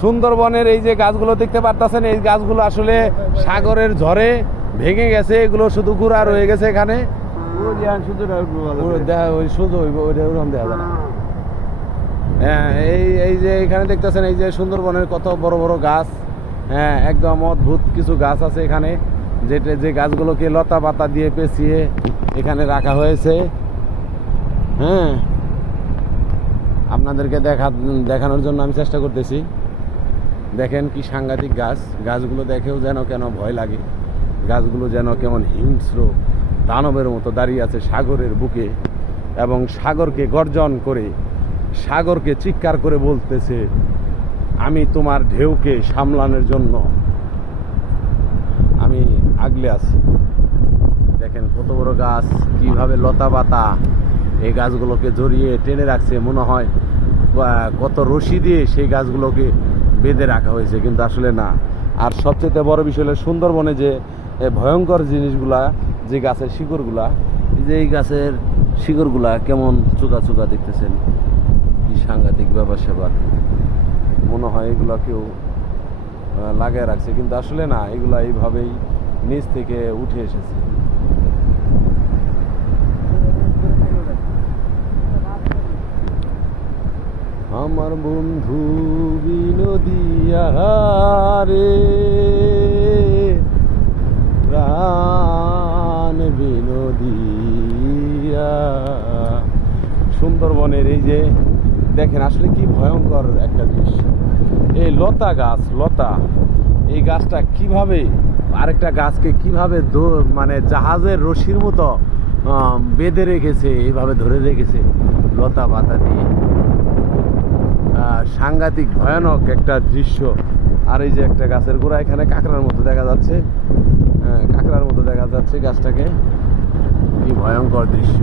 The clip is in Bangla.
সুন্দরবনের এই যে গাছগুলো দেখতে পারতেছেন, এই গাছগুলো আসলে সাগরের ঝড়ে ভেঙে গেছে, এগুলো শুধু গুঁড়া রয়ে গেছে এখানে। হ্যাঁ, এই যে এখানে দেখতেছেন, এই যে সুন্দরবনের কত বড় বড় গাছ। হ্যাঁ, একদম অদ্ভুত কিছু গাছ আছে এখানে, যে গাছগুলোকে লতা পাতা দিয়ে পেঁচিয়ে এখানে রাখা হয়েছে। হ্যাঁ, আপনাদেরকে দেখানোর জন্য আমি চেষ্টা করতেছি। দেখেন কি সাংঘাতিক গাছ, গাছগুলো দেখেও যেন কেন ভয় লাগে। গাছগুলো যেন কেমন হিংস্র দানবের মতো দাঁড়িয়ে আছে সাগরের বুকে, এবং সাগরকে গর্জন করে, সাগরকে চিৎকার করে বলতেছে, আমি তোমার ঢেউকে সামলানোর জন্য আমি আগলে আছি। দেখেন কত বড় গাছ, কিভাবে লতা পাতা এই গাছগুলোকে জড়িয়ে টেনে রাখছে, মনে হয় কত রশি দিয়ে সেই গাছগুলোকে বেঁধে রাখা হয়েছে, কিন্তু আসলে না। আর সবচেয়ে বড় বিষয় হলো সুন্দরবনে যে ভয়ঙ্কর জিনিসগুলা, যে গাছের শিকড়গুলা, যে এই গাছের শিকড়গুলা কেমন চোকা চোকা দেখতেছেন, কি সাংঘাতিক ব্যাপার স্যাপার। মনে হয় এগুলো কেউ লাগিয়ে রাখছে, কিন্তু আসলে না, এগুলা এইভাবেই নিচ থেকে উঠে এসেছে। আমার বন্ধু বিনোদিয়া রে, প্রাণ বিনোদিয়া। সুন্দরবনের এই যে দেখেন, আসলে কি ভয়ঙ্কর একটা দৃশ্য। এই লতা গাছ, লতা, এই গাছটা কিভাবে আরেকটা গাছকে কিভাবে মানে জাহাজের রশির মতো বেঁধে রেখেছে, এইভাবে ধরে রেখেছে লতা পাতা দিয়ে। সাংঘাতিক ভয়ানক একটা দৃশ্য। আর এই যে একটা গাছের গোড়া, এখানে কাঁকড়ার মতো দেখা যাচ্ছে। হ্যাঁ, কাঁকড়ার মতো দেখা যাচ্ছে গাছটাকে। কি ভয়ঙ্কর দৃশ্য।